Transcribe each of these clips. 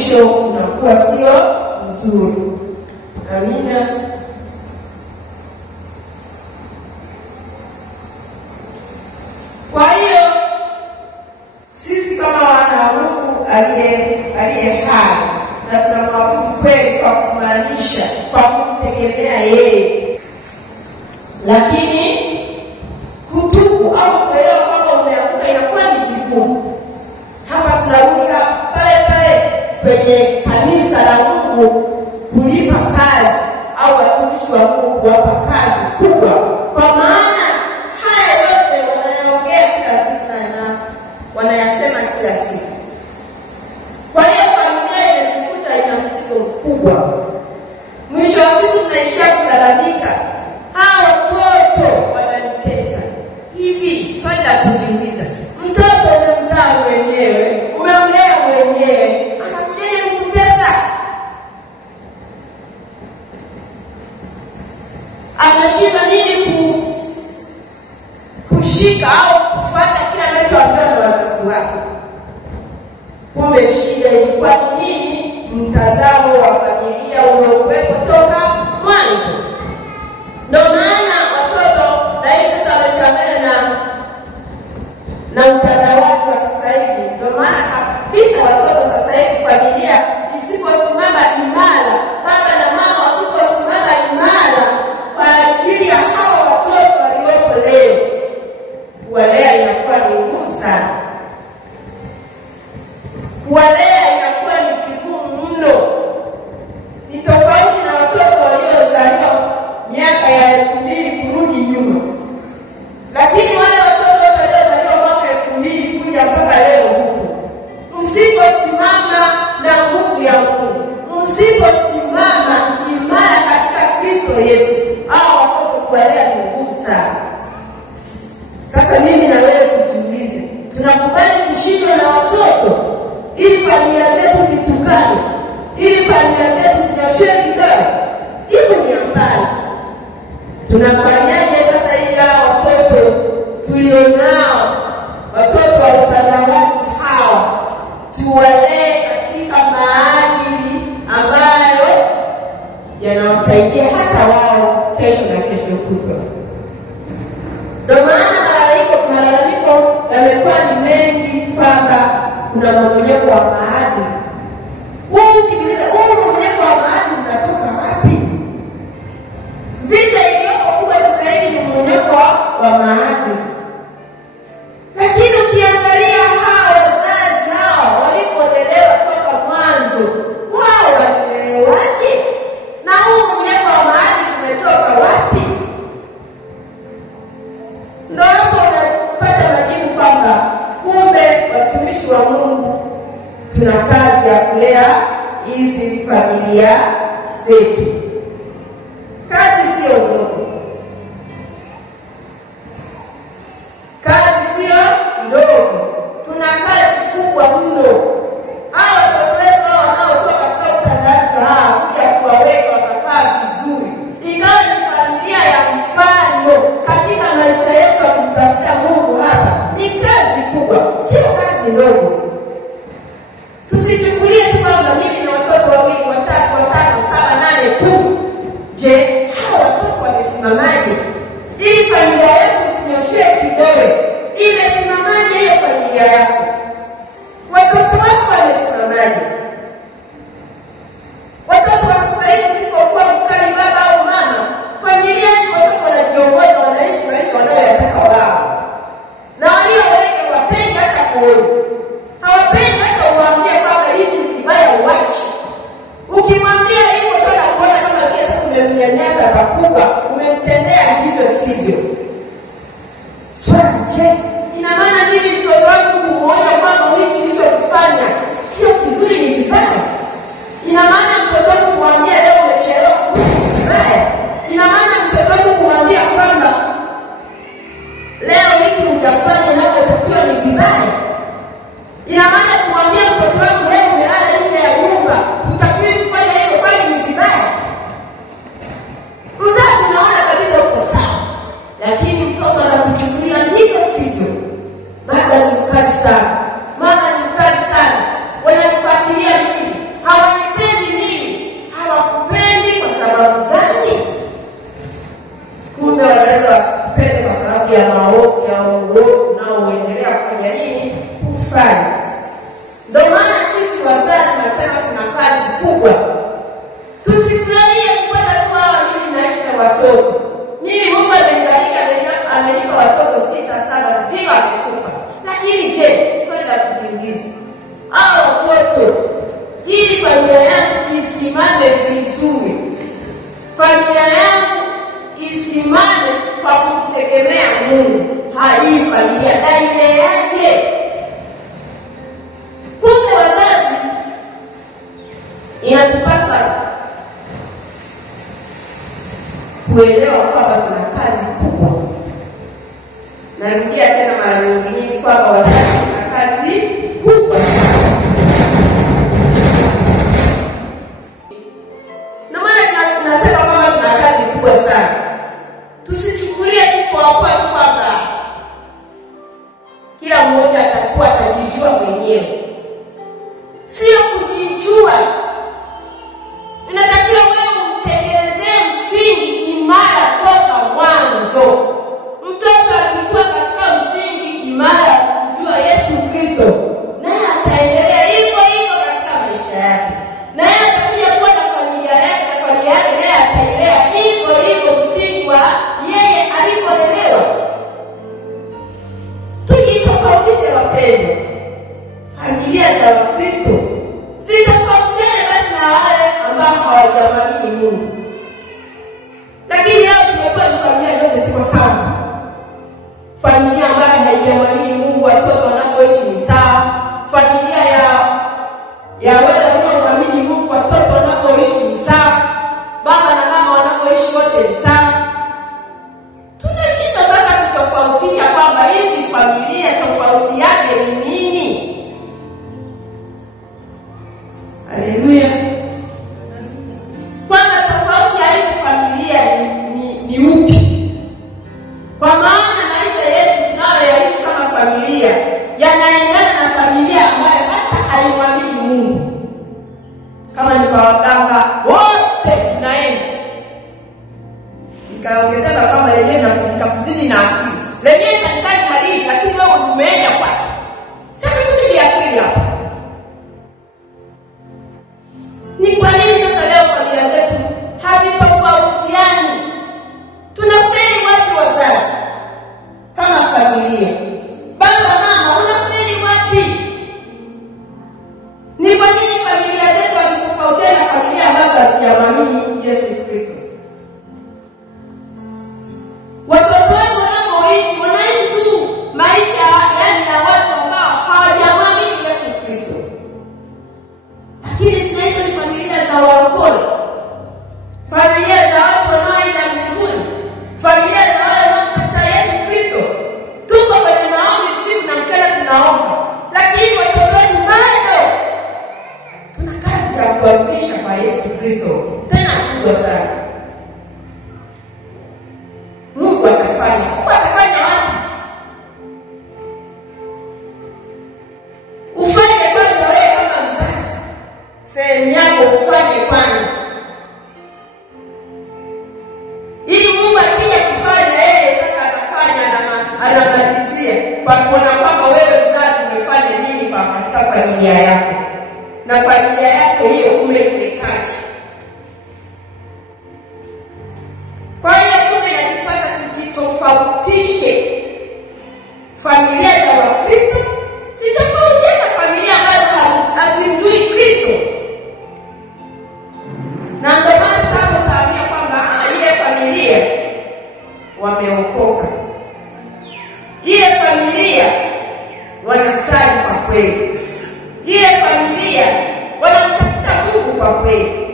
mwisho unakuwa sio mzuri. Amina. Kwa hiyo sisi kama wana wa Mungu aliye hai na tunamwabudu kweli kwa kumaanisha, kwa kumtegemea yeye, lakini kutubu au kuelewa kwamba umeanguka inakuwa ni vigumu. Hapa tunarudi pale pale kwenye kanisa la Mungu kulipa kazi au watumishi wa Mungu kuwapa kazi kubwa, kwa maana haya yote wanayaongea kila siku na wanayasema kila siku. Kwa hiyo familia inajikuta ina mzigo mkubwa. Mwisho wa siku tunaishia kulalamika, hao watoto wananitesa. Hivi swali la kujiuliza, mtoto umemzaa mwenyewe, umemlea mwenyewe, anakujaje kukutesa? Anashinda nini kushika au kufuata kila anachoambiwa na wazazi wake? Kumbe shida ilikuwa ni nini? Mtazamo wa familia uliokuwepo toka mwanzo. Ndio maana watoto na hivi sasa wamechanganya na utandawazi wa sasa hivi. Ndio maana kabisa watoto sasa hivi familia isiposimama imara, baba na mama wasiposimama imara kwa ajili ya hao watoto waliopo leo, kuwalea inakuwa ni ngumu sana. Kuwalea inakuwa ni vigumu mno. Ni tofauti na watoto waliozaliwa miaka ya 2000 kurudi nyuma. Lakini wale watoto waliozaliwa mwaka 2000 kuja mpaka leo huko, msiposimama na nguvu ya Mungu, msiposimama imara katika Kristo Yesu, hao watoto kuwalea ni ngumu sana. Sasa mimi na wewe tujiulize, tunakubali kushindwa na watoto ili familia zetu zitukane, ili familia zetu zinyoshe vidole? Jibu ni hapana. Tunafanyaje sasa ili hao watoto tulionao, watoto wa utandawazi hawa, tuwalee katika maadili ambayo yanawasaidia hata wao kesho na kesho kutwa? Ndio maana malalamiko yamekuwa ni mengi kwamba kuna mmomonyoko wa maadili. Wewe ukijiuliza, mmomonyoko wa maadili unatoka wapi? Vita iliyoko kubwa sasa hivi ni mmomonyoko wa maadili. Lakini ukiangalia hao wazazi hao walipolelewa toka mwanzo, wao walelewaje? Na huu mmomonyoko wa maadili umetoka wapi? Ndio hapo unapata majibu kwamba kumbe watumishi wa Mungu tuna kazi ya kulea hizi familia zetu. Kazi sio ndogo. Kazi sio ndogo. Tuna kazi kubwa mno. Hao watoto wetu wanaokuwa katika utandawazi kuja kuwaweka wakakaa vizuri, ingawa ni familia ya mfano katika maisha yetu ya kumtafuta Mungu, hapa ni kazi kubwa, sio kazi ndogo. Tusichukulie tu kwamba mimi na watoto wawili, watatu, 7, 8, 10. Je, hao watoto wamesimamaje? Ili familia yetu isinyoshe kidole, imesimamaje hiyo familia yako? Watoto wako wamesimamaje? Watoto wa sasa hivi sipokuwa mkali baba au mama, familia yako watoto wanajiongoza, wanaishi maisha wanayoyataka wao. Na waliolenga wapendi hata kuona. Hawapendi hata uwaambie kwamba hichi ni kibaya uache. Ukimwambia hivyo toka kuona kama vile umemnyanyasa pakubwa, umemtendea ndivyo sivyo. Swali, je, ina maana mimi mtoto wangu kumuona kwamba hichi nilichofanya sio kizuri, ni vibaya? Ina maana mtoto wangu kumwambia leo umechelewa ni vibaya? Ina maana mtoto wangu kumwambia kwamba leo hiki hujafanya na umepokiwa ni vibaya? Ina maana kumwambia mtoto wangu leo umelala nje ya nyumba, utakiwi kufanya hivyo, kwani ni vibaya? Mzazi unaona kabisa uko sawa, lakini mtoto anakuchukulia ndivyo sivyo. Baba ni mkali sana, mama ni mkali sana, wanafuatilia mimi, hii familia na ile yake. Kumbe wazazi inatupasa kuelewa kwamba tuna kazi kubwa. Narudia tena mara nyingine kwamba wazazi tuna kazi kubwa sana. Na maana tunasema kwamba tuna kazi kubwa sana. Tusichukulie tu kwa kwamba kila mmoja atakuwa atajijua mwenyewe. Sio kujijua. Inatakiwa wewe mtengenezee msingi imara toka mwanzo. Mtoto akikua katika msingi imara kumjua Yesu Kristo, naye ataendelea hivyo hivyo katika maisha yake. Naye atakuja kuwa na familia yake, na familia yake naye ataendelea hivyo hivyo msingi wa yeye alipolelewa. Tujitofautishe wapendwa. Familia za Wakristo zitatofautiana basi na wale ambao hawajamwamini Mungu. Lakini leo tumekuwa ni familia zote ziko sawa. Familia ambayo haijamwamini Mungu, watoto wanapoishi ni sawa. Familia ya wale wanaoamini Mungu, watoto wanapoishi ni sawa. Baba na mama wanapoishi wote ni sawa. Tunashindwa sasa kutofautisha kwamba hizi familia tofauti yake ni nini? Haleluya. Kwanza tofauti ya hizi familia ni upi? Kwa maana maisha yetu tunayoishi kama familia yanaendana na familia ambayo hata haimwamini Mungu. Kama ni kwa waganga wote tunaenda. Nikaongezeka kama lenyewe na nikakuzidi na akili. Lenyewe kanisani madini lakini wewe umeenda kwake. Sasa kuzidi akili hapo. Ni kwa nini sasa leo familia zetu hazitofautiani? Tunafeli wapi wazazi kama familia? Baba mama unafeli wapi? Ni kwa nini familia zetu hazitofautiani na familia ambazo hazijamwamini Yesu Kristo? Watoto wetu wanaishi tu maisha ya watu ambao hawajamwamini Yesu Kristo. Lakini hizo ni familia za walokole, familia za watu wanaoenda mbinguni, familia za wale wanaotafuta Yesu Kristo. Tuko kwenye maombi usiku na mchana tunaomba, lakini watoto wetu bado tuna kazi ya kuwarudisha kwa Yesu Kristo, tena kubwa sana. Mungu atafanya wapi? Ufanye kwanza wewe kama mzazi. Sehemu yako ufanye kwanza. Ili Mungu akija kufanya yeye sasa anafanya na anamalizia kwa kuona kwamba wewe mzazi umefanya nini kwa katika familia yako. Na familia yako hiyo umeikaje. Kwa hiyo tunapaswa tujitofautishe. Familia za Wakristo zitofauti na familia ambazo hazimjui Kristo. Na ndio maana sasa tunaambia kwamba ile familia wameokoka. Ile familia wanasali kwa kweli. Ile familia wanamtafuta Mungu kwa kweli.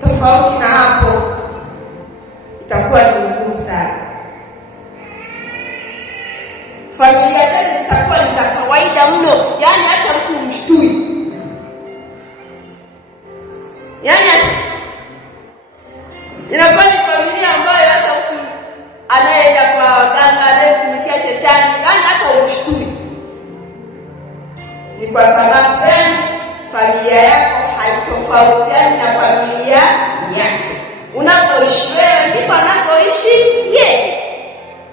Tofauti na hapo itakuwa ni ngumu sana. Familia zetu zitakuwa ni za kawaida mno, yani hata mtu mshtui. Yani inakuwa ni familia ambayo hata mtu anayeenda kwa waganga, anayetumikia shetani, yani hata umshtui. Ni kwa sababu gani? Familia yako haitofautiani na familia yake. Unapoishi wewe ndipo anapoishi yeye.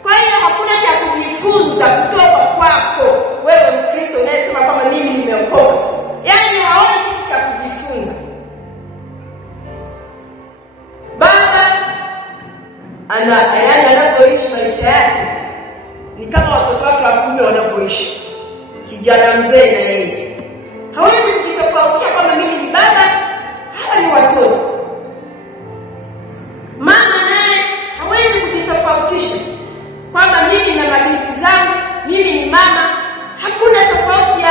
Kwa hiyo hakuna cha kujifunza kutoka kwako wewe Mkristo unayesema kama mimi nimeokoka. Yaani haoni kitu cha kujifunza. Baba anapoishi maisha yake ni kama watoto wake wakumi wanapoishi. Kijana mzee na yeye hawezi kujitofautisha kwamba mimi ni baba, hawa ni watoto. Mama naye hawezi kujitofautisha.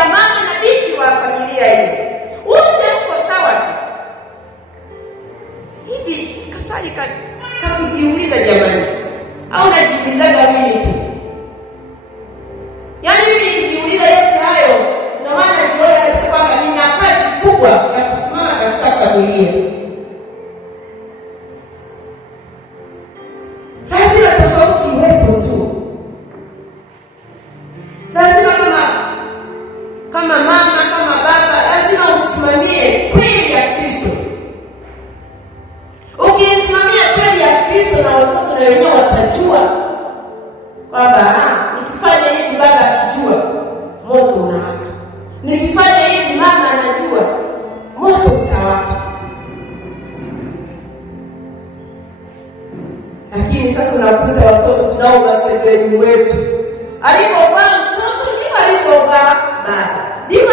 ya mama na binti wa familia hiyo. Wote uko sawa tu. Hivi kaswali kakujiuliza jamani? Au najiulizaga mimi tu? Yaani mimi nikijiuliza yote hayo, na maana ndio anasema kwamba nina kazi kubwa ya kusimama katika familia. Lazima tofauti iwepo tu. Lazima kama mama, kama baba, lazima usimamie kweli ya Kristo. Ukisimamia kweli ya Kristo na watoto na wenyewe watajua kwamba nikifanya hivi baba akijua moto unawaka. Nikifanya hivi mama anajua moto utawaka. Lakini sasa unakuta watoto tunao masebeni wetu. Alipovaa mtoto ndivyo alipovaa baba. Ndivyo